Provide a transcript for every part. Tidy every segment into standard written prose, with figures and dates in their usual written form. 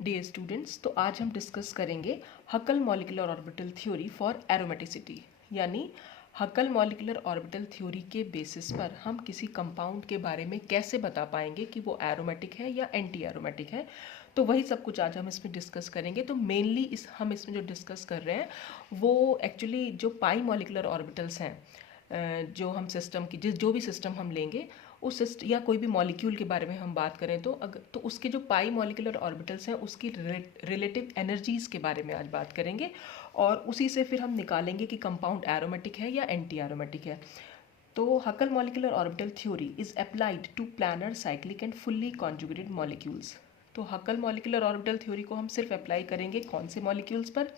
Dear students, तो आज हम डिस्कस करेंगे Huckel molecular orbital theory for aromaticity. यानी हकल मॉलिक्यूलर ऑर्बिटल थ्योरी के बेसिस पर हम किसी कंपाउंड के बारे में कैसे बता पाएंगे कि वो एरोमेटिक है या एंटी एरोमेटिक है। तो वही सब कुछ आज हम इसमें डिस्कस करेंगे। तो मेनली हम इसमें जो डिस्कस कर रहे हैं वो एक्चुअली जो पाई मॉलिक्यूलर ऑर्बिटल्स हैं, जो हम सिस्टम की जो भी सिस्टम हम लेंगे उस सिस्ट या कोई भी मॉलिक्यूल के बारे में हम बात करें तो तो उसके जो पाई मॉलिक्यूलर ऑर्बिटल्स हैं उसकी रिलेटिव एनर्जीज के बारे में आज बात करेंगे, और उसी से फिर हम निकालेंगे कि कंपाउंड एरोमेटिक है या एंटी एरोमेटिक है। तो Huckel molecular orbital theory is applied to planar cyclic and fully conjugated molecules. तो हकल मॉलिक्यूलर ऑर्बिटल थ्योरी को हम सिर्फ अप्लाई करेंगे कौन से मॉलिक्यूल्स पर?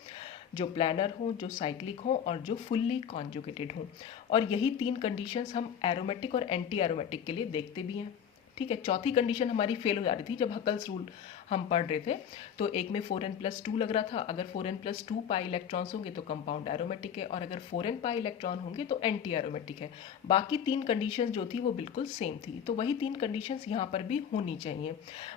जो प्लानर हो, जो साइक्लिक हो और जो फुल्ली कॉन्जुगेटेड हो। और यही तीन कंडीशंस हम एरोमेटिक और एंटी एरोमेटिक के लिए देखते भी हैं। ठीक है, चौथी कंडीशन हमारी फेल हो जा रही थी जब हकल्स रूल हम पढ़ रहे थे। तो एक में 4n+2 लग रहा था, अगर 4n+2 पाई इलेक्ट्रॉन्स होंगे तो कंपाउंड एरोमेटिक है, और अगर 4n पाई इलेक्ट्रॉन होंगे तो एंटी एरोमेटिक है। बाकी तीन कंडीशंस जो थी वो बिल्कुल सेम थी, तो वही तीन कंडीशंस यहाँ पर भी होनी चाहिए।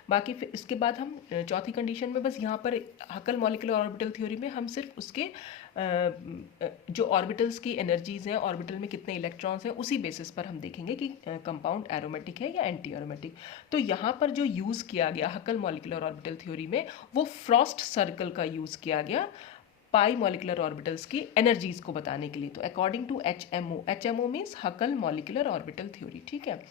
बाकी फिर इसके बाद हम चौथी कंडीशन में बस यहाँ पर हकल मॉलिक्यूलर ऑर्बिटल थ्योरी में हम सिर्फ उसके जो ऑर्बिटल्स की एनर्जीज हैं, ऑर्बिटल में कितने इलेक्ट्रॉन्स हैं, उसी बेसिस पर हम देखेंगे कि कंपाउंड एरोमेटिक है या एंटी एरोमेटिक। तो यहाँ पर जो यूज़ किया गया हकल मॉलिक्यूलर ऑर्बिटल थ्योरी में वो फ्रॉस्ट सर्कल का यूज़ किया गया पाई मॉलिक्यूलर ऑर्बिटल्स की एनर्जीज को बताने के लिए। तो according to H M O means Huckel molecular orbital theory. ठीक है,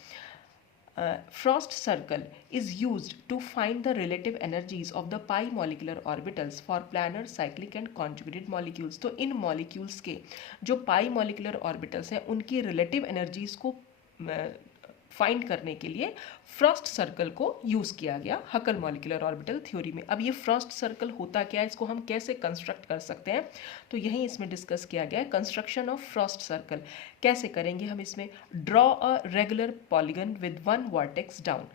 Frost circle is used to find the relative energies of the pi molecular orbitals for planar, cyclic and conjugated molecules। तो इन molecules के जो pi molecular orbitals हैं उनकी relative energies को find करने के लिए फ्रॉस्ट सर्कल को यूज़ किया गया हकल मॉलिक्यूलर ऑर्बिटल थ्योरी में। अब ये फ्रॉस्ट सर्कल होता क्या है, इसको हम कैसे कंस्ट्रक्ट कर सकते हैं, तो यही इसमें डिस्कस किया गया है। कंस्ट्रक्शन ऑफ फ्रॉस्ट सर्कल कैसे करेंगे हम इसमें? Draw a regular polygon with one vertex down.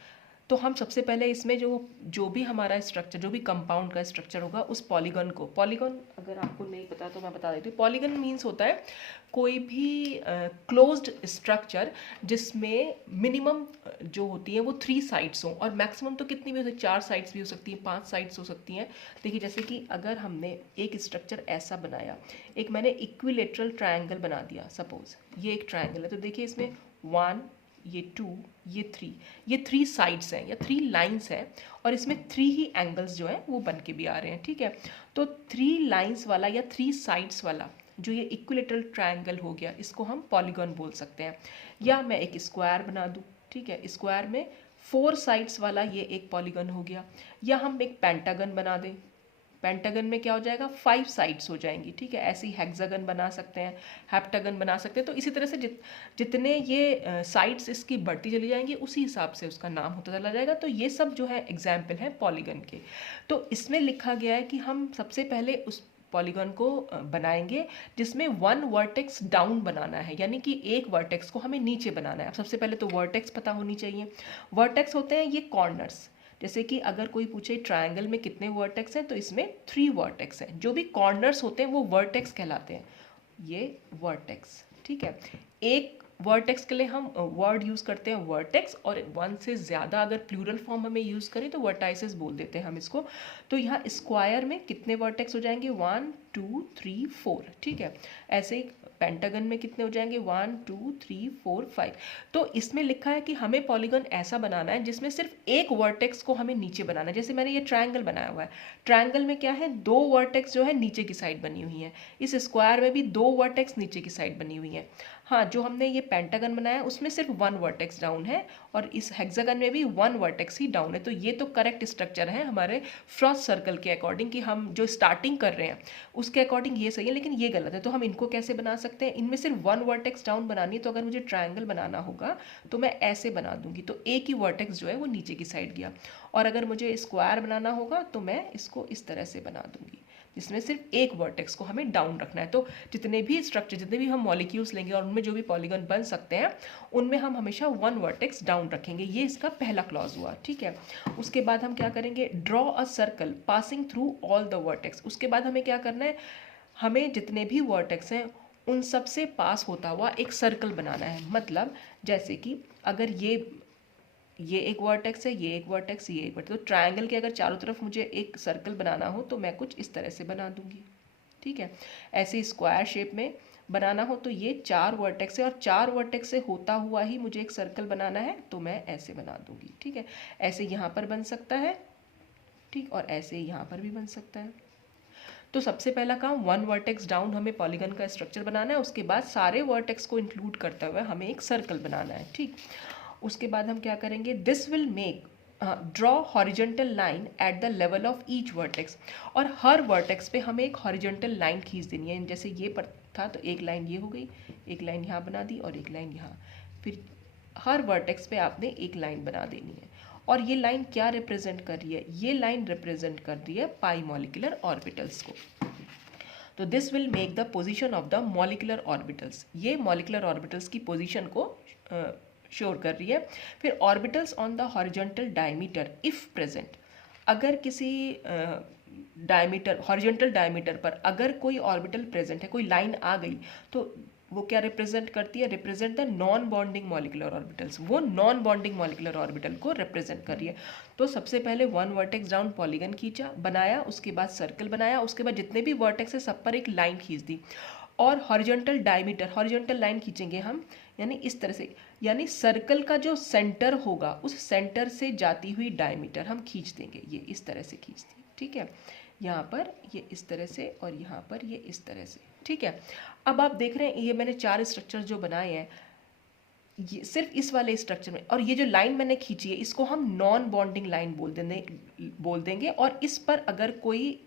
तो हम सबसे पहले इसमें जो भी हमारा स्ट्रक्चर, जो भी कंपाउंड का स्ट्रक्चर होगा उस पॉलीगन को, पॉलीगन अगर आपको नहीं पता तो मैं बता देती हूँ। पॉलीगन मीन्स होता है कोई भी क्लोज्ड स्ट्रक्चर जिसमें मिनिमम जो होती है वो 3 साइड्स हों, और मैक्सिमम तो कितनी भी हो सकती है, 4 साइड्स भी हो सकती हैं, 5 साइड्स हो सकती हैं। देखिए जैसे कि अगर हमने एक स्ट्रक्चर ऐसा बनाया, एक मैंने इक्विलेटरल ट्रायंगल बना दिया, सपोज ये एक ट्रायंगल है, तो देखिए इसमें 1, ये 2, ये 3, ये 3 साइड्स हैं या 3 लाइंस हैं, और इसमें 3 ही एंगल्स जो हैं वो बन के भी आ रहे हैं। ठीक है, तो 3 लाइंस वाला या 3 साइड्स वाला जो ये इक्विलेटरल ट्रायंगल हो गया, इसको हम पॉलीगन बोल सकते हैं। या मैं एक स्क्वायर बना दूँ, ठीक है, स्क्वायर में 4 साइड्स वाला ये एक पॉलीगन हो गया। या हम एक पेंटागन बना दें, पेंटागन में क्या हो जाएगा, 5 साइड्स हो जाएंगी। ठीक है, ऐसे ही हेक्सागन बना सकते हैं, हेप्टागन बना सकते हैं। तो इसी तरह से जितने ये साइड्स इसकी बढ़ती चली जाएंगी उसी हिसाब से उसका नाम होता चला जाएगा। तो ये सब जो है एग्जाम्पल है पॉलीगन के। तो इसमें लिखा गया है कि हम सबसे पहले उस पॉलीगन को बनाएंगे जिसमें 1 वर्टेक्स डाउन बनाना है, यानी कि एक वर्टेक्स को हमें नीचे बनाना है। सबसे पहले तो वर्टेक्स पता होनी चाहिए। वर्टेक्स होते हैं ये कॉर्नर्स। जैसे कि अगर कोई पूछे ट्रायंगल में कितने वर्टेक्स हैं, तो इसमें 3 वर्टेक्स हैं। जो भी कॉर्नर्स होते हैं वो वर्टेक्स कहलाते हैं, ये वर्टेक्स। ठीक है, एक वर्टेक्स के लिए हम वर्ड यूज़ करते हैं वर्टेक्स, और 1 से ज़्यादा अगर प्लूरल फॉर्म हमें यूज़ करें तो वर्टाइसेस बोल देते हैं हम इसको। तो यहाँ स्क्वायर में कितने वर्टेक्स हो जाएंगे, 1 2 3 4। ठीक है, ऐसे ही पेंटागन में कितने हो जाएंगे, 1 2 3 4 5। तो इसमें लिखा है कि हमें पॉलीगन ऐसा बनाना है जिसमें सिर्फ एक वर्टेक्स को हमें नीचे बनाना है। जैसे मैंने ये ट्रायंगल बनाया हुआ है, ट्रायंगल में क्या है, 2 वर्टेक्स जो है नीचे की साइड बनी हुई है। इस स्क्वायर में भी 2 वर्टेक्स नीचे की साइड बनी हुई है। हाँ, जो हमने ये पेंटागन बनाया उसमें सिर्फ 1 वर्टेक्स डाउन है, और इस हेक्सागन में भी 1 वर्टेक्स ही डाउन है। तो ये तो करेक्ट स्ट्रक्चर है हमारे फ्रॉस्ट सर्कल के अकॉर्डिंग, कि हम जो स्टार्टिंग कर रहे हैं उसके अकॉर्डिंग ये सही है, लेकिन ये गलत है। तो हम इनको कैसे बना सकते हैं, इनमें सिर्फ 1 वर्टेक्स डाउन बनानी है। तो अगर मुझे ट्रायंगल बनाना होगा तो मैं ऐसे बना दूंगी, तो एक ही वर्टेक्स जो है वो नीचे की साइड गया। और अगर मुझे स्क्वायर बनाना होगा तो मैं इसको इस तरह से बना दूंगी, जिसमें सिर्फ एक वर्टेक्स को हमें डाउन रखना है। तो जितने भी स्ट्रक्चर, जितने भी हम मॉलिक्यूल्स लेंगे और उनमें जो भी पॉलीगन बन सकते हैं उनमें हम हमेशा 1 वर्टेक्स डाउन रखेंगे। ये इसका पहला क्लॉज हुआ। ठीक है, उसके बाद हम क्या करेंगे, draw a circle passing through all the vertex. उसके बाद हमें क्या करना है, हमें जितने भी वर्टेक्स हैं उन सब से पास होता हुआ एक सर्कल बनाना है। मतलब जैसे कि अगर ये ये एक वर्टेक्स है, ये एक वर्टेक्स, ये एक वर्टेक्स। तो ट्रायंगल के अगर चारों तरफ मुझे एक सर्कल बनाना हो तो मैं कुछ इस तरह से बना दूंगी, ठीक है। ऐसे स्क्वायर शेप में बनाना हो तो ये 4 वर्टेक्स है, और 4 वर्टेक्स से होता हुआ ही मुझे एक सर्कल बनाना है तो मैं ऐसे बना दूंगी, ठीक है। ऐसे यहाँ पर बन सकता है, ठीक, और ऐसे यहाँ पर भी बन सकता है। तो सबसे पहला काम 1 वर्टेक्स डाउन हमें पॉलीगन का स्ट्रक्चर बनाना है, उसके बाद सारे वर्टेक्स को इंक्लूड करते हुए हमें एक सर्कल बनाना है, ठीक। उसके बाद हम क्या करेंगे, this will make draw horizontal line at the level of each vertex, और हर वर्टेक्स पे हमें एक हॉरिजेंटल लाइन खींच देनी है। जैसे ये पर था तो एक लाइन ये हो गई, एक लाइन यहाँ बना दी और एक लाइन यहाँ, फिर हर वर्टेक्स पे आपने एक लाइन बना देनी है। और ये लाइन क्या रिप्रेजेंट कर रही है, ये लाइन रिप्रेजेंट कर रही है पाई मॉलिक्यूलर ऑर्बिटल्स को। तो this will make the position of the molecular orbitals, ये मॉलिक्यूलर ऑर्बिटल्स की पोजीशन को श्योर कर रही है। फिर orbitals on the horizontal diameter if present, अगर किसी डायमीटर, हॉरिजॉन्टल डायमीटर पर अगर कोई ऑर्बिटल प्रेजेंट है, कोई लाइन आ गई, तो वो क्या रिप्रेजेंट करती है, represent the non bonding molecular orbitals, वो नॉन बॉन्डिंग मॉलिक्यूलर ऑर्बिटल को रिप्रेजेंट कर रही है। तो सबसे पहले 1 वर्टेक्स डाउन पॉलीगन खींचा, बनाया, उसके बाद सर्कल बनाया, उसके बाद जितने भी वर्टेक्स है सब पर एक लाइन खींच दी, और हॉरिजॉन्टल डायमीटर, हॉरिजॉन्टल लाइन खींचेंगे हम, यानी इस तरह से, यानी सर्कल का जो सेंटर होगा उस सेंटर से जाती हुई डायमीटर हम खींच देंगे, ये इस तरह से खींच दी, ठीक है। यहाँ पर ये इस तरह से और यहाँ पर ये इस तरह से, ठीक है। अब आप देख रहे हैं ये मैंने 4 स्ट्रक्चर जो बनाए हैं, ये सिर्फ इस वाले स्ट्रक्चर में, और ये जो लाइन मैंने खींची है इसको हम नॉन बॉन्डिंग लाइन बोल देंगे, और इस पर अगर कोई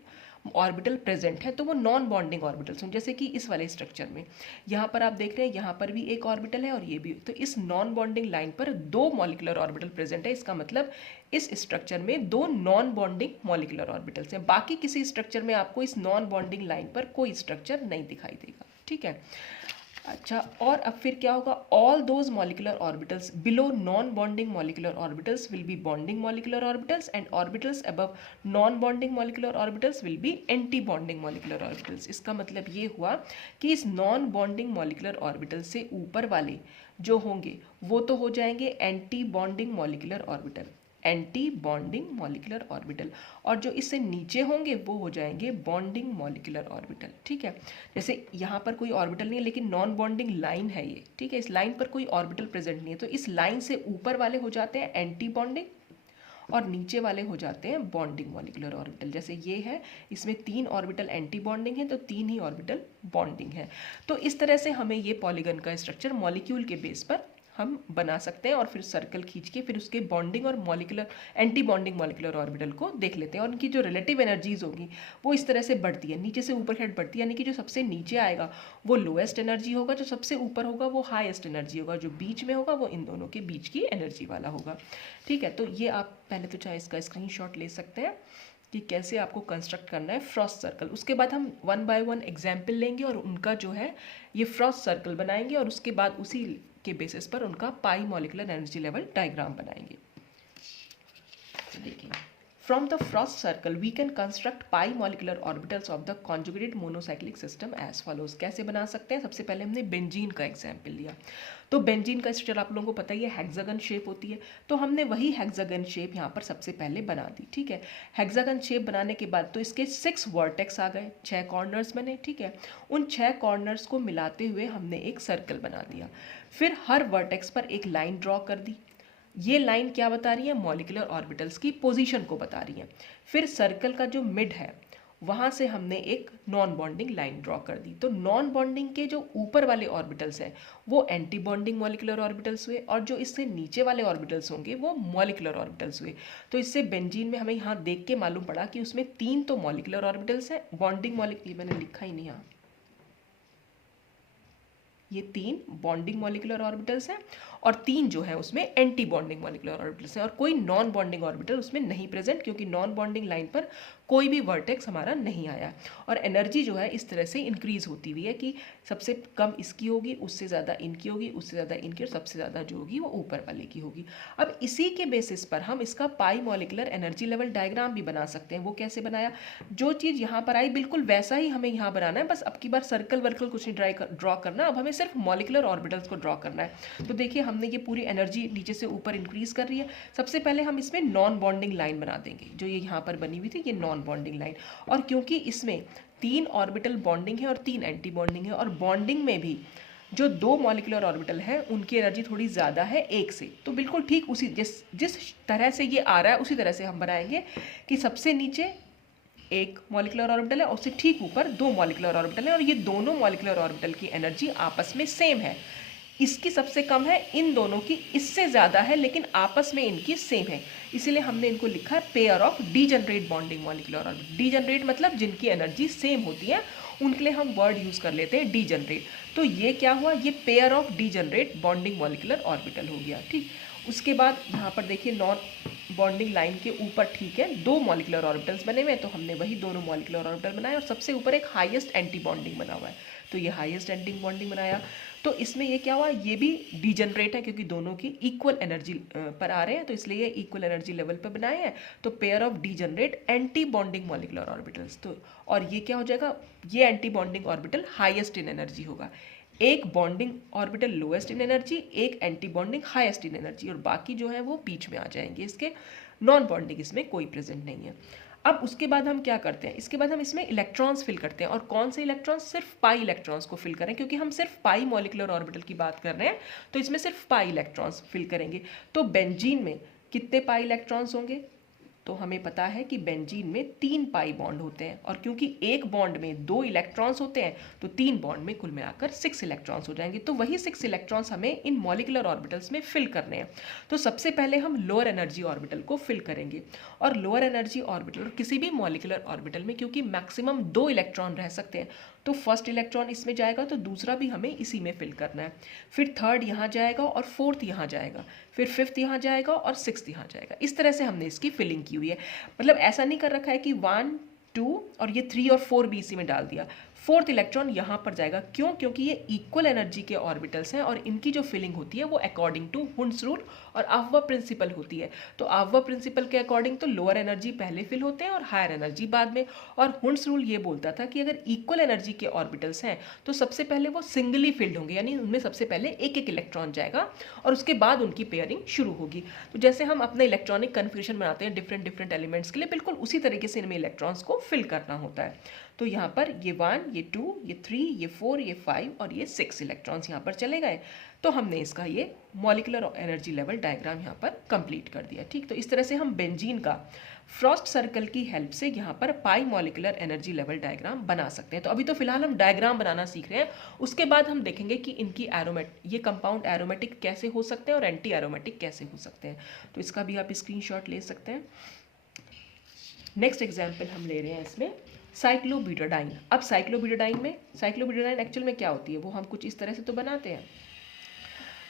ऑर्बिटल प्रेजेंट है तो वो नॉन बॉन्डिंग ऑर्बिटल्स हैं। जैसे कि इस वाले स्ट्रक्चर में यहाँ पर आप देख रहे हैं, यहाँ पर भी एक ऑर्बिटल है और ये भी, तो इस नॉन बॉन्डिंग लाइन पर 2 मॉलिक्यूलर ऑर्बिटल प्रेजेंट है। इसका मतलब इस स्ट्रक्चर में 2 नॉन बॉन्डिंग मॉलिक्यूलर ऑर्बिटल्स हैं। बाकी किसी स्ट्रक्चर में आपको इस नॉन बॉन्डिंग लाइन पर कोई स्ट्रक्चर नहीं दिखाई देगा, ठीक है। अच्छा, और अब फिर क्या होगा, all those molecular orbitals below non bonding molecular orbitals will be bonding molecular orbitals, and orbitals above non bonding molecular orbitals will be anti bonding molecular orbitals. इसका मतलब ये हुआ कि इस नॉन बॉन्डिंग मॉलिक्यूलर ऑर्बिटल से ऊपर वाले जो होंगे वो तो हो जाएंगे anti bonding molecular orbital, anti bonding molecular orbital, और जो इससे नीचे होंगे वो हो जाएंगे बॉन्डिंग मॉलिक्यूलर ऑर्बिटल, ठीक है। जैसे यहाँ पर कोई ऑर्बिटल नहीं है लेकिन नॉन बॉन्डिंग लाइन है ये, ठीक है, इस लाइन पर कोई ऑर्बिटल प्रेजेंट नहीं है, तो इस लाइन से ऊपर वाले हो जाते हैं एंटी बॉन्डिंग और नीचे वाले हो जाते हैं बॉन्डिंग मॉलिक्यूलर ऑर्बिटल। जैसे ये है, इसमें 3 ऑर्बिटल एंटी बॉन्डिंग है तो 3 ही ऑर्बिटल बॉन्डिंग है। तो इस तरह से हमें ये पॉलीगन का स्ट्रक्चर मॉलिक्यूल के बेस पर हम बना सकते हैं, और फिर सर्कल खींच के फिर उसके बॉन्डिंग और molecular, anti bonding molecular orbital को देख लेते हैं, और उनकी जो रिलेटिव एनर्जीज होगी वो इस तरह से बढ़ती है, नीचे से ऊपर हेड बढ़ती है, यानी कि जो सबसे नीचे आएगा वो लोएस्ट एनर्जी होगा, जो सबसे ऊपर होगा वो हाईएस्ट एनर्जी होगा, जो बीच में होगा वो इन दोनों के बीच की एनर्जी वाला होगा, ठीक है। तो ये आप पहले तो चाहे इसका स्क्रीनशॉट ले सकते हैं कि कैसे आपको कंस्ट्रक्ट करना है फ्रॉस्ट सर्कल। उसके बाद हम 1 बाय 1 एग्जाम्पल लेंगे और उनका जो है ये फ्रॉस्ट सर्कल बनाएंगे, और उसके बाद उसी के बेसिस पर उनका pi molecular energy level diagram बनाएंगे। तो देखिए, from the Frost circle we can construct pi molecular orbitals of the conjugated monocyclic system as follows. कैसे बना सकते हैं, सबसे पहले हमने बेंजीन का एग्जाम्पल लिया, तो बेंजीन का स्ट्रक्चर आप लोगों को पता ही है, हेक्सागन शेप होती है, तो हमने वही हेक्सागन शेप यहाँ पर सबसे पहले बना दी, ठीक है। हेक्सागन शेप बनाने के बाद तो इसके 6 वर्टेक्स आ गए, 6 कॉर्नर्स बने, ठीक है। उन 6 कॉर्नर्स को मिलाते हुए हमने एक सर्कल बना दिया, फिर हर वर्टेक्स पर एक लाइन ड्रॉ कर दी। ये लाइन क्या बता रही है, मॉलिक्यूलर ऑर्बिटल्स की पोजीशन को बता रही है। फिर सर्कल का जो मिड है वहाँ से हमने एक नॉन बॉन्डिंग लाइन ड्रॉ कर दी, तो नॉन बॉन्डिंग के जो ऊपर वाले ऑर्बिटल्स हैं वो एंटी बॉन्डिंग मॉलिक्यूलर ऑर्बिटल्स हुए, और जो इससे नीचे वाले ऑर्बिटल्स होंगे वो मॉलिक्यूलर ऑर्बिटल्स हुए। तो इससे बेंजीन में हमें यहाँ देख के मालूम पड़ा कि उसमें 3 तो मॉलिक्यूलर ऑर्बिटल्स हैं, बॉन्डिंग मॉलिक्यूलर, मैंने लिखा ही नहीं यहाँ, ये 3 बॉन्डिंग मॉलिक्यूलर ऑर्बिटल्स हैं और 3 जो है उसमें एंटी बॉन्डिंग मॉलिक्यूलर ऑर्बिटल्स हैं, और कोई नॉन बॉन्डिंग ऑर्बिटल उसमें नहीं प्रेजेंट, क्योंकि नॉन बॉन्डिंग लाइन पर कोई भी वर्टेक्स हमारा नहीं आया। और एनर्जी जो है इस तरह से इंक्रीज होती हुई है कि सबसे कम इसकी होगी, उससे ज़्यादा इनकी होगी, उससे ज़्यादा इनकी, और सबसे ज़्यादा जो होगी वो ऊपर वाले की होगी। अब इसी के बेसिस पर हम इसका पाई मॉलिक्यूलर एनर्जी लेवल डायग्राम भी बना सकते हैं। वो कैसे बनाया, जो चीज़ यहाँ पर आई बिल्कुल वैसा ही हमें यहाँ बनाना है, बस अब की बार सर्कल वर्कल कुछ नहीं ड्रॉ करना, अब हमें सिर्फ मॉलिकुलर ऑर्बिटल्स को ड्रॉ करना है। तो देखिए हमने ये पूरी एनर्जी नीचे से ऊपर इंक्रीज कर रही है। सबसे पहले हम इसमें नॉन बॉन्डिंग लाइन बना देंगे, जो ये यहाँ पर बनी हुई थी, ये नॉन बॉन्डिंग लाइन। और क्योंकि इसमें 3 ऑर्बिटल बॉन्डिंग है और 3 एंटी बॉन्डिंग है, और बॉन्डिंग में भी जो 2 मॉलिकुलर ऑर्बिटल है उनकी एनर्जी थोड़ी ज़्यादा है एक से। तो बिल्कुल ठीक उसी जिस तरह से ये आ रहा है उसी तरह से हम बनाएंगे कि सबसे नीचे एक मॉलिकुलर ऑर्बिटल है और उससे ठीक ऊपर 2 मॉलिकुलर ऑर्बिटल है, और ये दोनों मॉलिकुलर ऑर्बिटल की एनर्जी आपस में सेम है। इसकी सबसे कम है, इन दोनों की इससे ज़्यादा है, लेकिन आपस में इनकी सेम है। इसीलिए हमने इनको लिखा है pair of degenerate bonding molecular orbital. Degenerate मतलब जिनकी एनर्जी सेम होती है, उनके लिए हम वर्ड यूज़ कर लेते हैं डीजनरेट। तो ये क्या हुआ, ये pair of degenerate bonding molecular orbital हो गया। ठीक, उसके बाद यहाँ पर देखिए नॉन बॉन्डिंग लाइन के ऊपर ठीक है 2 मॉलिकुलर ऑर्बिटल्स बने हुए हैं, तो हमने वही दोनों मॉलिकुलर ऑर्बिटल बनाए, और सबसे ऊपर एक हाईएस्ट एंटी बॉन्डिंग बना हुआ है, तो ये हाईएस्ट एंटी बॉन्डिंग बनाया। तो इसमें ये क्या हुआ, ये भी डीजनरेट है क्योंकि दोनों की इक्वल एनर्जी पर आ रहे हैं, तो इसलिए ये इक्वल एनर्जी लेवल पर बनाए हैं। तो pair of degenerate anti bonding molecular orbitals. तो और ये क्या हो जाएगा, ये anti bonding orbital highest in energy होगा। एक bonding orbital lowest in energy, एक anti bonding highest in energy, और बाकी जो है वो बीच में आ जाएंगे। इसके नॉन बॉन्डिंग इसमें कोई प्रेजेंट नहीं है। अब उसके बाद हम क्या करते हैं, इसके बाद हम इसमें इलेक्ट्रॉन्स फिल करते हैं। और कौन से इलेक्ट्रॉन्स, सिर्फ पाई इलेक्ट्रॉन्स को फिल करें, क्योंकि हम सिर्फ पाई मॉलिकुलर ऑर्बिटल की बात कर रहे हैं, तो इसमें सिर्फ पाई इलेक्ट्रॉन्स फिल करेंगे। तो बेंजीन में कितने पाई इलेक्ट्रॉन्स होंगे, तो हमें पता है कि बेंजीन में 3 पाई बॉन्ड होते हैं, और क्योंकि एक बॉन्ड में 2 इलेक्ट्रॉन्स होते हैं, तो 3 बॉन्ड में कुल मिलाकर 6 इलेक्ट्रॉन्स हो जाएंगे। तो वही 6 इलेक्ट्रॉन्स हमें इन मॉलिकुलर ऑर्बिटल्स में फिल करने हैं। तो सबसे पहले हम लोअर एनर्जी ऑर्बिटल को फिल करेंगे, और लोअर एनर्जी ऑर्बिटल किसी भी मॉलिकुलर ऑर्बिटल में क्योंकि मैक्सिमम 2 इलेक्ट्रॉन रह सकते हैं, तो फर्स्ट इलेक्ट्रॉन इसमें जाएगा, तो दूसरा भी हमें इसी में फिल करना है। फिर थर्ड यहाँ जाएगा और फोर्थ यहाँ जाएगा, फिर फिफ्थ यहाँ जाएगा और सिक्स्थ यहाँ जाएगा। इस तरह से हमने इसकी फिलिंग की हुई है। मतलब ऐसा नहीं कर रखा है कि 1 2 और ये 3 और 4 भी इसी में डाल दिया। फोर्थ इलेक्ट्रॉन यहाँ पर जाएगा, क्यों, क्योंकि ये इक्वल एनर्जी के ऑर्बिटल्स हैं, और इनकी जो फिलिंग होती है वो अकॉर्डिंग टू हुंड्स रूल और आव्वा प्रिंसिपल होती है। तो आव्वा प्रिंसिपल के अकॉर्डिंग तो लोअर एनर्जी पहले फिल होते हैं और हायर एनर्जी बाद में। और हुंड्स रूल ये बोलता था कि अगर इक्वल एनर्जी के ऑर्बिटल्स हैं तो सबसे पहले वो सिंगली फिल्ड होंगे, यानी उनमें सबसे पहले एक एक इलेक्ट्रॉन जाएगा और उसके बाद उनकी पेयरिंग शुरू होगी। तो जैसे हम अपने इलेक्ट्रॉनिक कन्फ्यूजन बनाते हैं डिफरेंट डिफरेंट एलिमेंट्स के लिए, बिल्कुल उसी तरीके से इनमें इलेक्ट्रॉन्स को फिल करना होता है। तो यहाँ पर ये 1 ये 2 ये 3 ये 4 ये 5 और ये 6 इलेक्ट्रॉन्स यहाँ पर चले गए। तो हमने इसका ये मॉलिकुलर एनर्जी लेवल डायग्राम यहाँ पर कंप्लीट कर दिया। ठीक, तो इस तरह से हम बेंजीन का फ्रॉस्ट सर्कल की हेल्प से यहाँ पर पाई मॉलिकुलर एनर्जी लेवल डायग्राम बना सकते हैं। तो अभी तो फिलहाल हम डायग्राम बनाना सीख रहे हैं, उसके बाद हम देखेंगे कि इनकी ये कंपाउंड एरोमेटिक कैसे हो सकते हैं और एंटी एरोमेटिक कैसे हो सकते हैं। तो इसका भी आप स्क्रीनशॉट ले सकते हैं। नेक्स्ट एग्जाम्पल हम ले रहे हैं इसमें साइक्लोब्यूटाडाइन। अब साइक्लोब्यूटाडाइन एक्चुअल में क्या होती है वो हम कुछ इस तरह से तो बनाते हैं।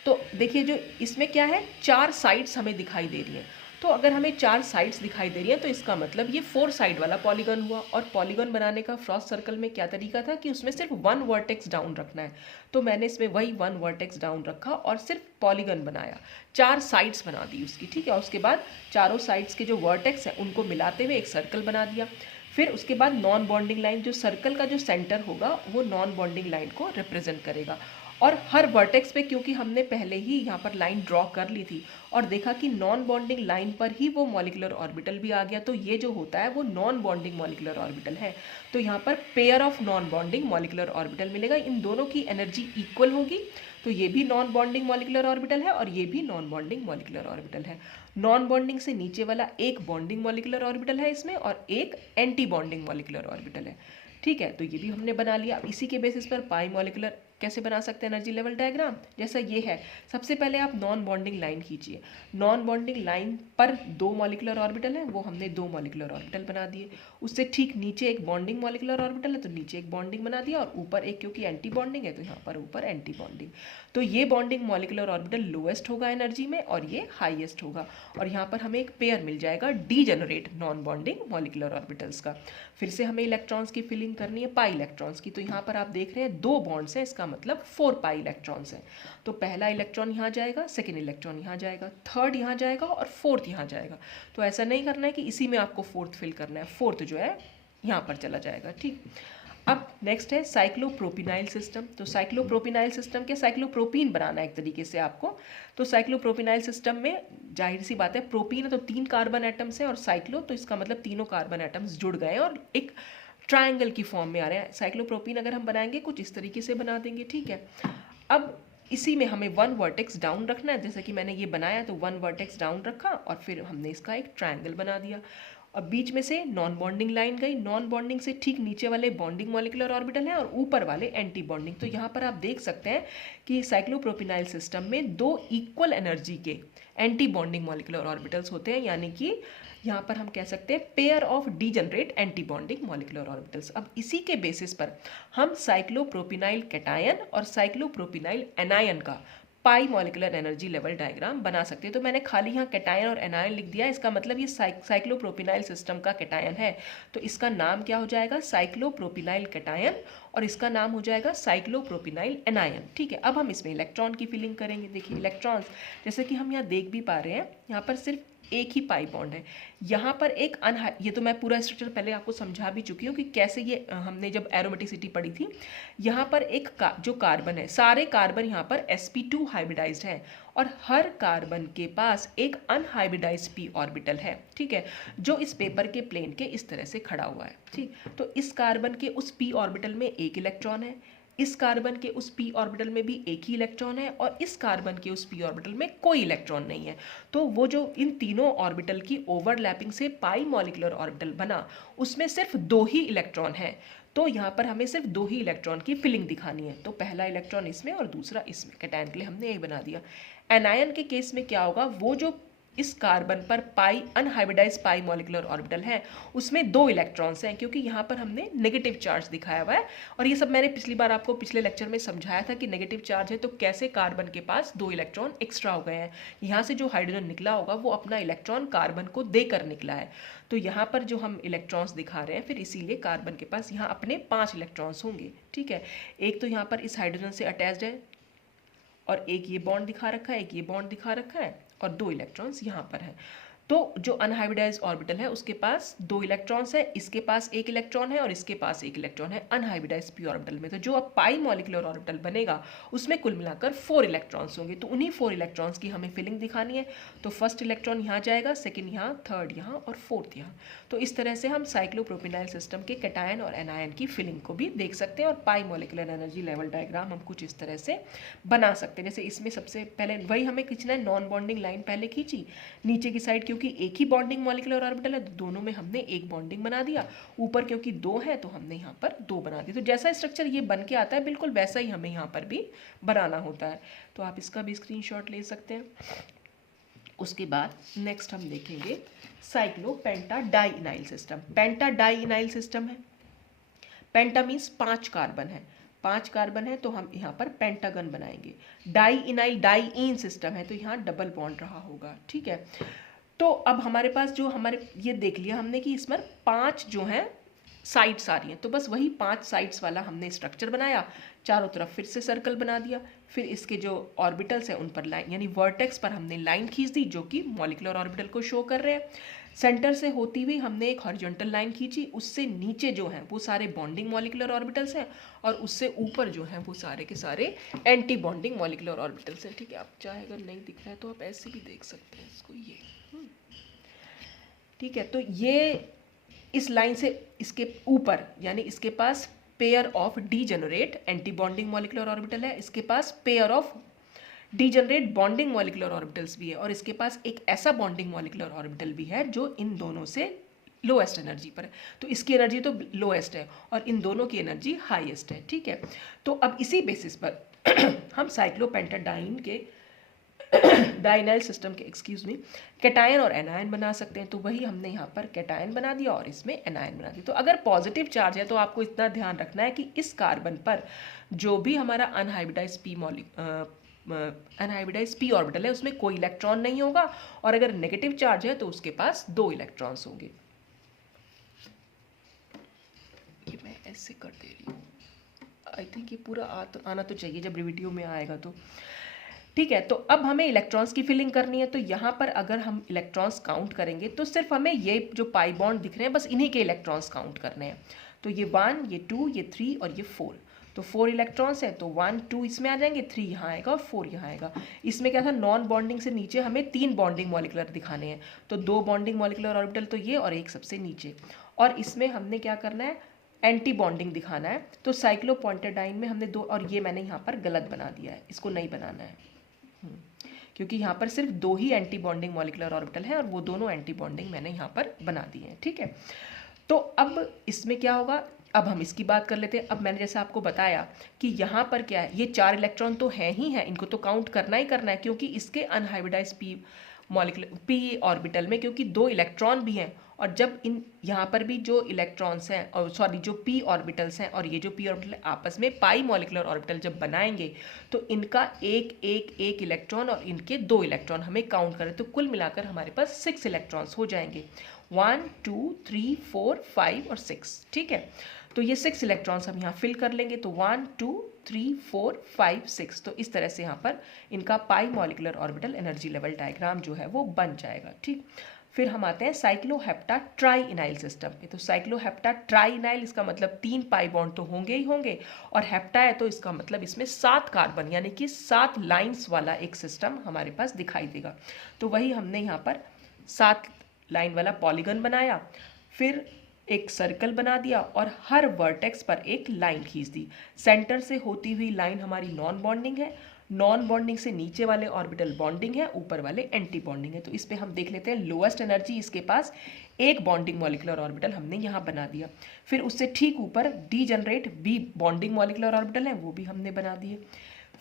तो देखिए जो इसमें क्या है, 4 साइड्स हमें दिखाई दे रही हैं। तो अगर हमें 4 साइड्स दिखाई दे रही हैं तो इसका मतलब ये 4 साइड वाला पॉलीगन हुआ। और पॉलीगन बनाने का फ्रॉस्ट सर्कल में क्या तरीका था कि उसमें सिर्फ 1 वर्टेक्स डाउन रखना है। तो मैंने इसमें वही 1 वर्टेक्स डाउन रखा और सिर्फ पॉलीगन बनाया, 4 साइड्स बना दी उसकी। ठीक है, उसके बाद चारों साइड्स के जो वर्टेक्स हैं उनको मिलाते हुए एक सर्कल बना दिया। फिर उसके बाद नॉन बॉन्डिंग लाइन, जो सर्कल का जो सेंटर होगा वो नॉन बॉन्डिंग लाइन को रिप्रेजेंट करेगा। और हर वर्टेक्स पे क्योंकि हमने पहले ही यहाँ पर लाइन ड्रॉ कर ली थी और देखा कि नॉन बॉन्डिंग लाइन पर ही वो मॉलिकुलर ऑर्बिटल भी आ गया, तो ये जो होता है वो नॉन बॉन्डिंग मॉलिकुलर ऑर्बिटल है। तो यहाँ पर pair of non bonding molecular orbital मिलेगा, इन दोनों की एनर्जी इक्वल होगी। तो ये भी नॉन बॉन्डिंग मॉलिकुलर ऑर्बिटल है और ये भी नॉन बॉन्डिंग मॉलिकुलर ऑर्बिटल है। नॉन बॉन्डिंग से नीचे वाला एक बॉन्डिंग मॉलिकुलर ऑर्बिटल है इसमें और एक एंटी बॉन्डिंग मॉलिकुलर ऑर्बिटल है। ठीक है, तो ये भी हमने बना लिया। इसी के बेसिस पर पाई मॉलिकुलर कैसे बना सकते हैं एनर्जी लेवल डायग्राम, जैसा ये है। सबसे पहले आप नॉन बॉन्डिंग लाइन खींचिए। नॉन बॉन्डिंग लाइन पर 2 मॉलिकुलर ऑर्बिटल है, वो हमने 2 मॉलिकुलर ऑर्बिटल बना दिए। उससे ठीक नीचे एक बॉन्डिंग मॉलिकुलर ऑर्बिटल है तो नीचे एक बॉन्डिंग बना दिया, और ऊपर एक क्योंकि एंटी बॉन्डिंग है तो यहाँ पर ऊपर एंटी बॉन्डिंग। तो ये बॉन्डिंग मॉलिकुलर ऑर्बिटल लोएस्ट होगा एनर्जी में और ये हाईएस्ट होगा। और यहाँ पर हमें एक पेयर मिल जाएगा degenerate non bonding molecular orbitals का। फिर से हमें इलेक्ट्रॉन्स की फिलिंग करनी है पाई इलेक्ट्रॉन्स की। तो यहाँ पर आप देख रहे हैं 2 बॉन्ड्स हैं, इसका मतलब 4 पाई इलेक्ट्रॉन्स हैं। तो पहला इलेक्ट्रॉन यहाँ जाएगा, सेकेंड इलेक्ट्रॉन यहाँ जाएगा, थर्ड यहाँ जाएगा और फोर्थ यहाँ जाएगा। तो ऐसा नहीं करना है कि इसी में आपको फोर्थ फिल करना है, फोर्थ जो है यहाँ पर चला जाएगा। ठीक, अब नेक्स्ट है साइक्लोप्रोपिनाइल सिस्टम। तो साइक्लोप्रोपिनाइल सिस्टम के साइक्लोप्रोपीन बनाना है एक तरीके से आपको। तो साइक्लोप्रोपिनाइल सिस्टम में जाहिर सी बात है, प्रोपीन है तो 3 कार्बन एटम्स हैं, और साइक्लो तो इसका मतलब तीनों कार्बन एटम्स जुड़ गए हैं और एक ट्रायंगल की फॉर्म में आ रहे हैं। साइक्लोप्रोपीन अगर हम बनाएंगे कुछ इस तरीके से बना देंगे, ठीक है। अब इसी में हमें 1 वर्टेक्स डाउन रखना है, जैसे कि मैंने ये बनाया तो 1 वर्टेक्स डाउन रखा और फिर हमने इसका एक ट्रायंगल बना दिया। और बीच में से नॉन बॉन्डिंग लाइन गई, नॉन बॉन्डिंग से ठीक नीचे वाले बॉन्डिंग मॉलिक्यूलर ऑर्बिटल है और ऊपर वाले एंटी बॉन्डिंग। तो यहाँ पर आप देख सकते हैं कि साइक्लोप्रोपिनाइल सिस्टम में 2 इक्वल एनर्जी के एंटी बॉन्डिंग मॉलिक्यूलर ऑर्बिटल्स होते हैं, यानी कि यहाँ पर हम कह सकते हैं pair of degenerate anti bonding molecular orbitals. अब इसी के बेसिस पर हम साइक्लोप्रोपिनाइल कैटायन और साइक्लोप्रोपिनाइल एनायन का पाई मॉलिक्यूलर एनर्जी लेवल डायग्राम बना सकते हैं। तो मैंने खाली यहाँ कैटायन और एनायन लिख दिया, इसका मतलब ये साइक्लोप्रोपिनाइल सिस्टम का कैटायन है, तो इसका नाम क्या हो जाएगा, साइक्लोप्रोपिनाइल कैटायन, और इसका नाम हो जाएगा साइक्लोप्रोपिनाइल एनायन, ठीक है। अब हम इसमें इलेक्ट्रॉन की फिलिंग करेंगे। देखिए इलेक्ट्रॉन्स, जैसे कि हम यहाँ देख भी पा रहे हैं, यहाँ पर सिर्फ एक ही पाई बॉन्ड है, यहाँ पर एक ये तो मैं पूरा स्ट्रक्चर पहले आपको समझा भी चुकी हूँ कि कैसे ये हमने जब एरोमेटिसिटी पढ़ी थी। यहाँ पर एक जो कार्बन है, सारे कार्बन यहाँ पर sp2 हाइब्रिडाइज्ड है और हर कार्बन के पास एक अनहाइब्रिडाइज्ड p ऑर्बिटल है, ठीक है, जो इस पेपर के प्लेन के इस तरह से खड़ा हुआ है, ठीक। तो इस कार्बन के उस p ऑर्बिटल में एक इलेक्ट्रॉन है, इस कार्बन के उस p ऑर्बिटल में भी एक ही इलेक्ट्रॉन है, और इस कार्बन के उस p ऑर्बिटल में कोई इलेक्ट्रॉन नहीं है। तो वो जो इन तीनों ऑर्बिटल की ओवरलैपिंग से पाई मॉलिक्यूलर ऑर्बिटल बना, उसमें सिर्फ 2 ही इलेक्ट्रॉन है। तो यहाँ पर हमें सिर्फ 2 ही इलेक्ट्रॉन की फिलिंग दिखानी है, तो पहला इलेक्ट्रॉन इसमें और दूसरा इसमें। कैटायन के लिए हमने यही बना दिया। एनायन के केस में क्या होगा, वो जो इस कार्बन पर पाई अनहाइब्रिडाइज्ड पाई मॉलिक्यूलर ऑर्बिटल है, उसमें 2 इलेक्ट्रॉन्स हैं, क्योंकि यहाँ पर हमने नेगेटिव चार्ज दिखाया हुआ है। और ये सब मैंने पिछली बार आपको पिछले लेक्चर में समझाया था कि नेगेटिव चार्ज है तो कैसे कार्बन के पास 2 इलेक्ट्रॉन एक्स्ट्रा हो गए हैं। यहाँ से जो हाइड्रोजन निकला होगा वो अपना इलेक्ट्रॉन कार्बन को देकर निकला है। तो यहाँ पर जो हम इलेक्ट्रॉन्स दिखा रहे हैं, फिर इसीलिए कार्बन के पास यहाँ अपने 5 इलेक्ट्रॉन्स होंगे, ठीक है। एक तो यहाँ पर इस हाइड्रोजन से अटैच्ड है, और एक ये बॉन्ड दिखा रखा है, एक ये बॉन्ड दिखा रखा है, और 2 इलेक्ट्रॉन्स यहाँ पर हैं। तो जो अनहाइब्रिडाइज्ड ऑर्बिटल है उसके पास 2 इलेक्ट्रॉन्स है, इसके पास 1 इलेक्ट्रॉन है और इसके पास 1 इलेक्ट्रॉन है अनहाइब्रिडाइज्ड p ऑर्बिटल में। तो जो अब पाई मॉलिक्यूलर ऑर्बिटल बनेगा उसमें कुल मिलाकर 4 इलेक्ट्रॉन्स होंगे। तो उन्हीं 4 इलेक्ट्रॉन्स की हमें फिलिंग दिखानी है। तो फर्स्ट इलेक्ट्रॉन यहाँ जाएगा, सेकेंड यहाँ, थर्ड यहाँ और फोर्थ यहाँ। तो इस तरह से हम साइक्लोप्रोपिनाइल सिस्टम के कैटायन और एनायन की फिलिंग को भी देख सकते हैं, और पाई मॉलिक्यूलर एनर्जी लेवल डायग्राम हम कुछ इस तरह से बना सकते हैं। जैसे इसमें सबसे पहले वही हमें खींचना है, नॉन बॉन्डिंग लाइन पहले खींची नीचे की साइड, क्योंकि एक ही बॉन्डिंग मॉलिक्यूलर ऑर्बिटल है तो दोनों में हमने एक बॉन्डिंग बना दिया। ऊपर क्योंकि 2 है तो हमने यहाँ पर 2 बना दिया। तो जैसा स्ट्रक्चर ये बन के आता है बिल्कुल वैसा ही हमें यहाँ पर भी बनाना होता है। तो आप इसका भी स्क्रीनशॉट ले सकते हैं। उसके बाद नेक्स्ट हम देखेंगे साइक्लोपेंटा डाइइनाइल सिस्टम। पेंटा डाइइनाइल सिस्टम है। पेंटा मीन्स 5 कार्बन है, 5 कार्बन है तो हम यहाँ पर पेंटागन बनाएंगे। डाइइनाइल डाइईन सिस्टम है तो यहाँ डबल बॉन्ड रहा होगा, ठीक है। तो अब हमारे पास जो हमारे ये देख लिया हमने कि इसमें 5 जो हैं साइड्स आ रही हैं, तो बस वही 5 साइड्स वाला हमने स्ट्रक्चर बनाया, चारों तरफ फिर से सर्कल बना दिया। फिर इसके जो ऑर्बिटल्स हैं उन पर लाइन यानी वर्टेक्स पर हमने लाइन खींच दी जो कि मॉलिक्यूलर ऑर्बिटल को शो कर रहे हैं। सेंटर से होती हुई हमने एक हॉरिजॉन्टल लाइन खींची, उससे नीचे जो हैं वो सारे बॉन्डिंग मॉलिक्यूलर ऑर्बिटल्स हैं, और उससे ऊपर जो हैं वो सारे के सारे एंटी बॉन्डिंग मॉलिक्यूलर ऑर्बिटल्स हैं, ठीक है। आप चाहे अगर नहीं दिख रहा है तो आप ऐसे भी देख सकते हैं इसको, ये ठीक है। तो ये इस लाइन से इसके ऊपर यानी इसके पास pair of degenerate anti bonding molecular orbital है, इसके पास pair of degenerate bonding molecular orbitals भी है, और इसके पास एक ऐसा बॉन्डिंग मॉलिक्यूलर ऑर्बिटल भी है जो इन दोनों से लोएस्ट एनर्जी पर है। तो इसकी एनर्जी तो लोएस्ट है और इन दोनों की एनर्जी हाईएस्ट है, ठीक है। तो अब इसी बेसिस पर हम साइक्लोपेंटाडाइन के डाइनाइल सिस्टम के कैटायन और एनायन बना सकते हैं। तो वही हमने यहाँ पर कैटायन बना दिया और इसमें एनायन बना दिया। तो अगर पॉजिटिव चार्ज है तो आपको इतना ध्यान रखना है कि इस कार्बन पर जो भी हमारा अनहाइब्रिडाइज्ड p ऑर्बिटल है उसमें कोई इलेक्ट्रॉन नहीं होगा, और अगर नेगेटिव चार्ज है तो उसके पास 2 इलेक्ट्रॉन्स होंगे। ये मैं ऐसे कर दे रही हूँ, आई थिंक ये पूरा आना तो चाहिए जब वीडियो में आएगा। तो ठीक है, तो अब हमें इलेक्ट्रॉन्स की फिलिंग करनी है, तो यहाँ पर अगर हम इलेक्ट्रॉन्स काउंट करेंगे तो सिर्फ हमें ये जो पाई बॉन्ड दिख रहे हैं बस इन्हीं के इलेक्ट्रॉन्स काउंट करने हैं। तो ये 1, ये 2, ये 3 और ये 4, तो 4 इलेक्ट्रॉन्स है, तो 1 2 इसमें आ जाएंगे, 3 यहाँ आएगा और 4 यहाँ आएगा। इसमें क्या था, नॉन बॉन्डिंग से नीचे हमें 3 बॉन्डिंग मॉलिक्यूलर दिखाने हैं, तो 2 बॉन्डिंग मॉलिक्यूलर ऑर्बिटल तो ये और एक सबसे नीचे। और इसमें हमने क्या करना है, एंटी बॉन्डिंग दिखाना है, तो साइक्लोपेंटाडाइन में हमने 2, और ये मैंने यहाँ पर गलत बना दिया है, इसको नहीं बनाना है क्योंकि यहाँ पर सिर्फ 2 ही एंटी बॉन्डिंग मॉलिक्यूलर ऑर्बिटल है और वो दोनों एंटी बॉन्डिंग मैंने यहाँ पर बना दिए हैं। ठीक है, तो अब इसमें क्या होगा, अब हम इसकी बात कर लेते हैं। अब मैंने जैसे आपको बताया कि यहाँ पर क्या है, ये 4 इलेक्ट्रॉन तो हैं ही हैं, इनको तो काउंट करना ही करना है, क्योंकि इसके unhybridised P molecular P orbital में क्योंकि 2 इलेक्ट्रॉन भी हैं, और जब इन यहाँ पर भी जो इलेक्ट्रॉन्स हैं और सॉरी जो पी ऑर्बिटल्स हैं और ये जो पी ऑर्बिटल आपस में पाई मॉलिक्यूलर ऑर्बिटल जब बनाएंगे तो इनका एक इलेक्ट्रॉन और इनके 2 इलेक्ट्रॉन हमें काउंट करें, तो कुल मिलाकर हमारे पास 6 इलेक्ट्रॉन्स हो जाएंगे, 1 2 3 4 5 और 6। ठीक है, तो ये 6 इलेक्ट्रॉन्स हम यहाँ फिल कर लेंगे, तो 1 2 3 4 5 6, तो इस तरह से यहाँ पर इनका pi molecular orbital energy level diagram जो है वो बन जाएगा। ठीक, फिर हम आते हैं साइक्लोहेप्टा ट्राइइनाइल सिस्टम पे। तो साइक्लोहेप्टा ट्राइइनाइल इसका मतलब 3 पाई बॉन्ड तो होंगे ही होंगे, और हेप्टा है तो इसका मतलब इसमें 7 कार्बन यानी कि 7 लाइंस वाला एक सिस्टम हमारे पास दिखाई देगा। तो वही हमने यहाँ पर 7 लाइन वाला पॉलीगन बनाया, फिर एक सर्कल बना दिया और हर वर्टेक्स पर एक लाइन खींच दी। सेंटर से होती हुई लाइन हमारी नॉन बॉन्डिंग है, नॉन बॉन्डिंग से नीचे वाले ऑर्बिटल बॉन्डिंग है, ऊपर वाले एंटी बॉन्डिंग है। तो इस पे हम देख लेते हैं, लोएस्ट एनर्जी इसके पास एक बॉन्डिंग मॉलिक्यूलर ऑर्बिटल हमने यहाँ बना दिया, फिर उससे ठीक ऊपर degenerate B bonding molecular orbital है, वो भी हमने बना दिए।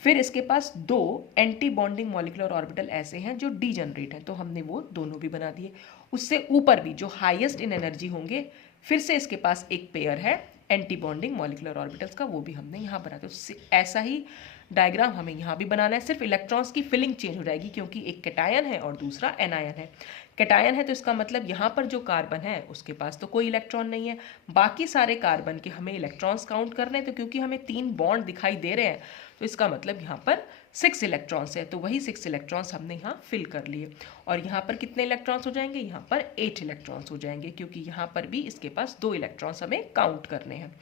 फिर इसके पास 2 एंटी बॉन्डिंग मॉलिक्यूलर ऑर्बिटल ऐसे हैं जो डीजनरेट हैं, तो हमने वो दोनों भी बना दिए। उससे ऊपर भी जो हाईएस्ट इन एनर्जी होंगे, फिर से इसके पास एक पेयर है एंटी बॉन्डिंग मॉलिक्यूलर ऑर्बिटल्स का, वो भी हमने यहाँ बना दिया। ऐसा ही डायग्राम हमें यहाँ भी बनाना है, सिर्फ इलेक्ट्रॉन्स की फिलिंग चेंज हो जाएगी क्योंकि एक कैटायन है और दूसरा एनायन है। कैटायन है तो इसका मतलब यहाँ पर जो कार्बन है उसके पास तो कोई इलेक्ट्रॉन नहीं है, बाकी सारे कार्बन के हमें इलेक्ट्रॉन्स काउंट करने हैं, तो क्योंकि हमें 3 बॉन्ड दिखाई दे रहे हैं तो इसका मतलब यहाँ पर 6 इलेक्ट्रॉन्स है, तो वही 6 इलेक्ट्रॉन्स हमने यहाँ फिल कर लिए। और यहाँ पर कितने इलेक्ट्रॉन्स हो जाएंगे, यहाँ पर 8 इलेक्ट्रॉन्स हो जाएंगे, क्योंकि यहाँ पर भी इसके पास 2 इलेक्ट्रॉन्स हमें काउंट करने हैं।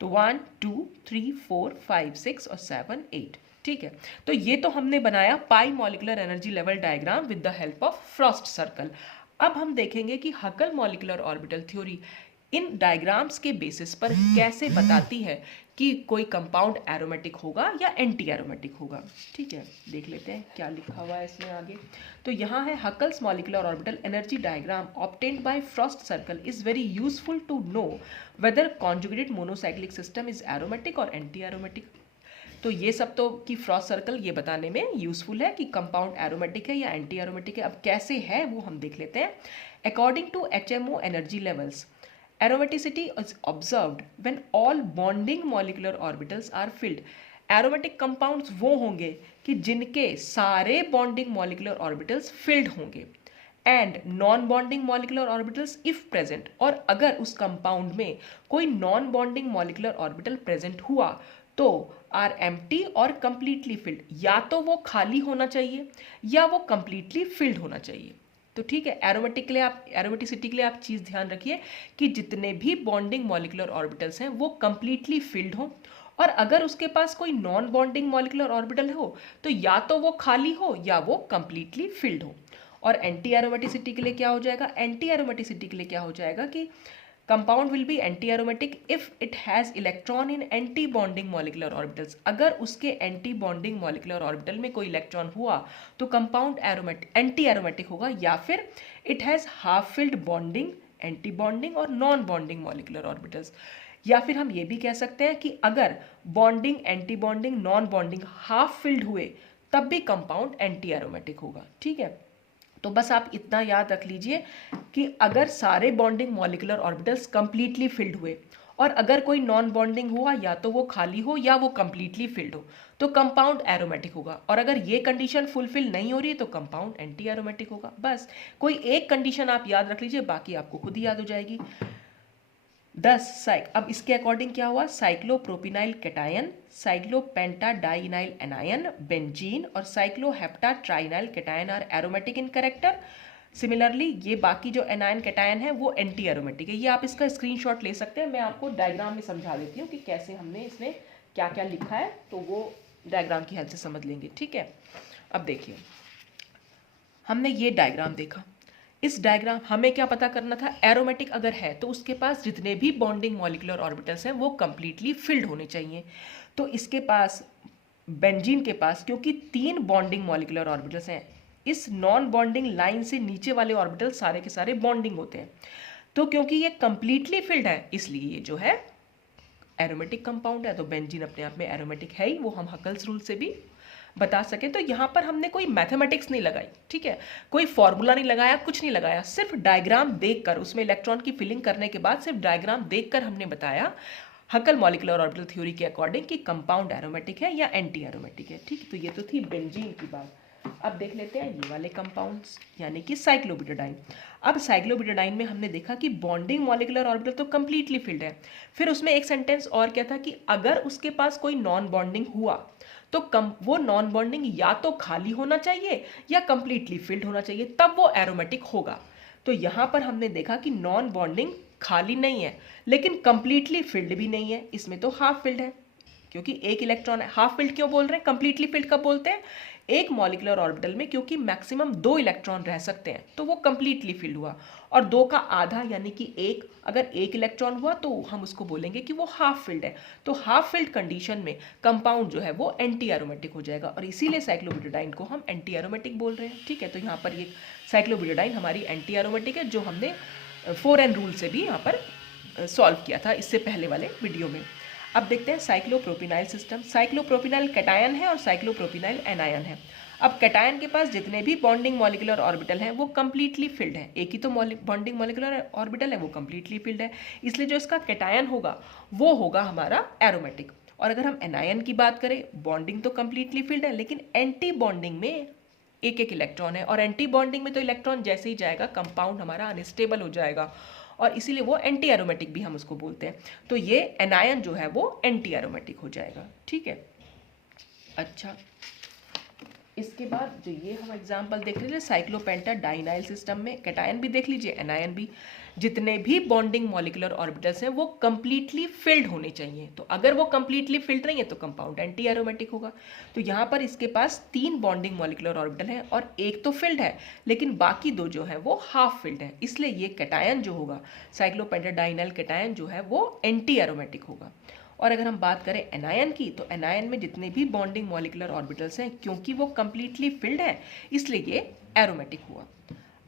तो 1 2 3 4 5 6 और 7 8। ठीक है, तो ये तो हमने बनाया pi molecular energy level diagram with the help of Frost circle. अब हम देखेंगे कि हकल मॉलिक्यूलर ऑर्बिटल थ्योरी इन डायग्राम्स के बेसिस पर कैसे बताती है कि कोई कंपाउंड एरोमेटिक होगा या एंटी एरोमेटिक होगा। ठीक है, देख लेते हैं क्या लिखा हुआ है इसमें आगे। तो यहाँ है, Huckel's molecular orbital energy diagram obtained by Frost circle is very useful to know whether conjugated monocyclic system is aromatic और एंटी एरोमेटिक। तो ये सब तो कि फ्रॉस्ट सर्कल ये बताने में यूजफुल है कि कंपाउंड एरोमेटिक है या एंटी एरोमेटिक है। अब कैसे है वो हम देख लेते हैं। According to HMO energy levels, aromaticity is observed when all bonding molecular orbitals are filled. Aromatic compounds वो होंगे कि जिनके सारे बॉन्डिंग मॉलिक्यूलर ऑर्बिटल्स फिल्ड होंगे, and non bonding molecular orbitals if present, और अगर उस कंपाउंड में कोई non bonding molecular orbital present हुआ तो आर एम्प्टी और कंप्लीटली फिल्ड, या तो वो खाली होना चाहिए या वो कंप्लीटली फिल्ड होना चाहिए। तो ठीक है, एरोमेटिक के लिए आप एरोमेटिसिटी के लिए आप चीज़ ध्यान रखिए कि जितने भी बॉन्डिंग मॉलिक्यूलर ऑर्बिटल्स हैं वो कंप्लीटली फिल्ड हो, और अगर उसके पास कोई नॉन बॉन्डिंग मॉलिक्यूलर ऑर्बिटल हो तो या तो वो खाली हो या वो कंप्लीटली फिल्ड हो। और एंटी एरोमेटिसिटी के लिए क्या हो जाएगा, एंटी एरोमेटिसिटी के लिए क्या हो जाएगा कि compound will be anti aromatic if it has electron in anti bonding molecular orbitals. अगर उसके एंटी बॉन्डिंग मॉलिक्यूलर ऑर्बिटल में कोई इलेक्ट्रॉन हुआ तो कंपाउंड एंटी एरोमेटिक होगा, या फिर it has half filled bonding, anti bonding और नॉन बॉन्डिंग मॉलिक्यूलर ऑर्बिटल्स। या फिर हम ये भी कह सकते हैं कि अगर bonding, anti bonding, non bonding half filled हुए तब भी कंपाउंड एंटी एरोमेटिक होगा। ठीक है, तो बस आप इतना याद रख लीजिए कि अगर सारे bonding molecular orbitals completely filled हुए और अगर कोई नॉन बॉन्डिंग हुआ या तो वो खाली हो या वो कंप्लीटली फिल्ड हो तो कंपाउंड एरोमेटिक होगा, और अगर ये कंडीशन फुलफिल नहीं हो रही है तो कंपाउंड एंटी एरोमेटिक होगा। बस कोई एक कंडीशन आप याद रख लीजिए, बाकी आपको खुद ही याद हो जाएगी। अब इसके अकॉर्डिंग क्या हुआ, cyclopropenyl cation, cyclopentadienyl anion, benzene और cycloheptatrienyl cation are aromatic in character. Similarly ये बाकी जो एनायन कैटायन है वो एंटी एरोमेटिक है। ये आप इसका स्क्रीनशॉट ले सकते हैं, मैं आपको डायग्राम में समझा देती हूँ कि कैसे हमने इसमें क्या क्या लिखा है, तो वो डायग्राम की हेल्प से समझ लेंगे, ठीक है। अब देखिए हमने ये डायग्राम देखा, इस डायग्राम हमें क्या पता करना था, एरोमेटिक अगर है तो उसके पास जितने भी बॉन्डिंग मॉलिक्यूलर ऑर्बिटल्स हैं वो कंप्लीटली फिल्ड होने चाहिए। तो इसके पास बेंजीन के पास क्योंकि 3 बॉन्डिंग मॉलिक्यूलर ऑर्बिटल्स हैं, इस नॉन बॉन्डिंग लाइन से नीचे वाले ऑर्बिटल सारे के सारे बॉन्डिंग होते हैं। तो क्योंकि ये कंप्लीटली फिल्ड है इसलिए ये जो है एरोमेटिक कंपाउंड है। तो बेंजीन अपने आप में एरोमेटिक है ही, वो हम हकल्स रूल से भी बता सके। तो यहाँ पर हमने कोई मैथमेटिक्स नहीं लगाई, ठीक है, कोई फॉर्मूला नहीं लगाया, कुछ नहीं लगाया, सिर्फ डायग्राम देखकर उसमें इलेक्ट्रॉन की फिलिंग करने के बाद सिर्फ डायग्राम देखकर हमने बताया हकल मॉलिक्यूलर ऑर्बिटल थ्योरी के अकॉर्डिंग कि कंपाउंड एरोमेटिक है या एंटी एरोमेटिक है, ठीक। तो ये तो थी बेंजीन की बात। अब देख लेते हैं ये वाले कंपाउंड्स यानी कि साइक्लोब्यूटाडाइन। अब साइक्लोब्यूटाडाइन में हमने देखा कि बॉन्डिंग मॉलिक्यूलर ऑर्बिटल तो कंप्लीटली फिल्ड है। फिर उसमें एक सेंटेंस और क्या था कि अगर उसके पास कोई नॉन बॉन्डिंग हुआ तो वो नॉन बॉन्डिंग या तो खाली होना चाहिए या कंप्लीटली फिल्ड होना चाहिए, तब वो एरोमेटिक होगा। तो यहाँ पर हमने देखा कि नॉन बॉन्डिंग खाली नहीं है लेकिन कंप्लीटली फिल्ड भी नहीं है, इसमें तो हाफ फिल्ड है क्योंकि एक इलेक्ट्रॉन है। हाफ फिल्ड क्यों बोल रहे हैं, कंप्लीटली फिल्ड कब बोलते हैं, एक मॉलिक्यूलर ऑर्बिटल में क्योंकि मैक्सिमम 2 इलेक्ट्रॉन रह सकते हैं तो वो कंप्लीटली फिल्ड हुआ, और 2 का आधा यानी कि एक, अगर एक इलेक्ट्रॉन हुआ तो हम उसको बोलेंगे कि वो हाफ फिल्ड है। तो हाफ फिल्ड कंडीशन में कंपाउंड जो है वो एंटी एरोमेटिक हो जाएगा, और इसीलिए साइक्लोब्यूटाडाइन को हम एंटी एरोमेटिक बोल रहे हैं, ठीक है। तो यहाँ पर ये साइक्लोब्यूटाडाइन हमारी एंटी एरोमेटिक है, जो हमने 4n रूल से भी यहाँ पर सॉल्व किया था इससे पहले वाले वीडियो में। अब देखते हैं साइक्लोप्रोपिनाइल सिस्टम। साइक्लोप्रोपिनाइल कैटायन है और साइक्लोप्रोपिनाइल एनायन है। अब कैटायन के पास जितने भी बॉन्डिंग मॉलिक्यूलर ऑर्बिटल हैं वो कंप्लीटली फिल्ड है, एक ही तो बॉन्डिंग मॉलिक्यूलर ऑर्बिटल है वो कंप्लीटली फिल्ड है, इसलिए जो इसका कैटायन होगा वो होगा हमारा एरोमेटिक। और अगर हम एनायन की बात करें, बॉन्डिंग तो कंप्लीटली फिल्ड है लेकिन एंटी बॉन्डिंग में एक एक इलेक्ट्रॉन है, और एंटी बॉन्डिंग में तो इलेक्ट्रॉन जैसे ही जाएगा कंपाउंड हमारा अनस्टेबल हो जाएगा, और इसीलिए वो एंटी एरोमेटिक भी हम उसको बोलते हैं। तो ये एनायन जो है वो एंटी एरोमेटिक हो जाएगा, ठीक है। अच्छा, इसके बाद जो ये हम एग्जांपल देख लीजिए साइक्लोपेंटाडाइनाइल सिस्टम में कैटायन भी देख लीजिए, एनायन भी, जितने भी बॉन्डिंग मॉलिक्यूलर ऑर्बिटल्स हैं वो कंप्लीटली फिल्ड होने चाहिए। तो अगर वो कंप्लीटली फिल्ड नहीं है तो कंपाउंड एंटी एरोमेटिक होगा। तो यहाँ पर इसके पास 3 बॉन्डिंग मॉलिक्यूलर ऑर्बिटल हैं और एक तो फिल्ड है लेकिन बाकी 2 जो है वो हाफ फिल्ड है, इसलिए ये कैटायन जो होगा साइक्लोपेंटाडाइनाइल कैटायन जो है वो एंटी एरोमेटिक होगा। और अगर हम बात करें एनायन की, तो एनायन में जितने भी बॉन्डिंग मॉलिक्यूलर ऑर्बिटल्स हैं क्योंकि वो कंप्लीटली फिल्ड है इसलिए ये एरोमेटिक हुआ।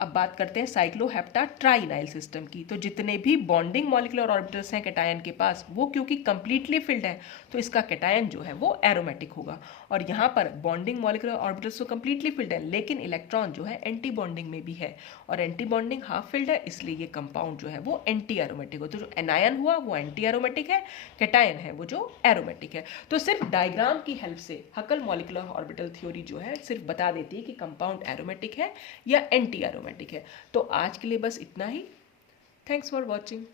अब बात करते हैं साइक्लोहेप्टाट्राइनाइल सिस्टम की। तो जितने भी बॉन्डिंग मॉलिक्यूलर ऑर्बिटल्स हैं कैटायन के पास वो क्योंकि कंप्लीटली फिल्ड है तो इसका कैटायन जो है वो एरोमेटिक होगा। और यहाँ पर बॉन्डिंग मॉलिक्यूलर ऑर्बिटल्स तो कंप्लीटली फिल्ड है लेकिन इलेक्ट्रॉन जो है एंटी बॉन्डिंग में भी है, और एंटी बॉन्डिंग हाफ फिल्ड है, इसलिए ये कंपाउंड जो है वो एंटी एरोमेटिक हो। तो जो एनायन हुआ वो एंटी एरोमेटिक है, कैटायन है वो जो एरोमेटिक है। तो सिर्फ डायग्राम की हेल्प से हकल मॉलिक्यूलर ऑर्बिटल थ्योरी जो है सिर्फ बता देती है कि कंपाउंड एरोमेटिक है या एंटी एरोमेटिक है। तो आज के लिए बस इतना ही। Thanks for watching.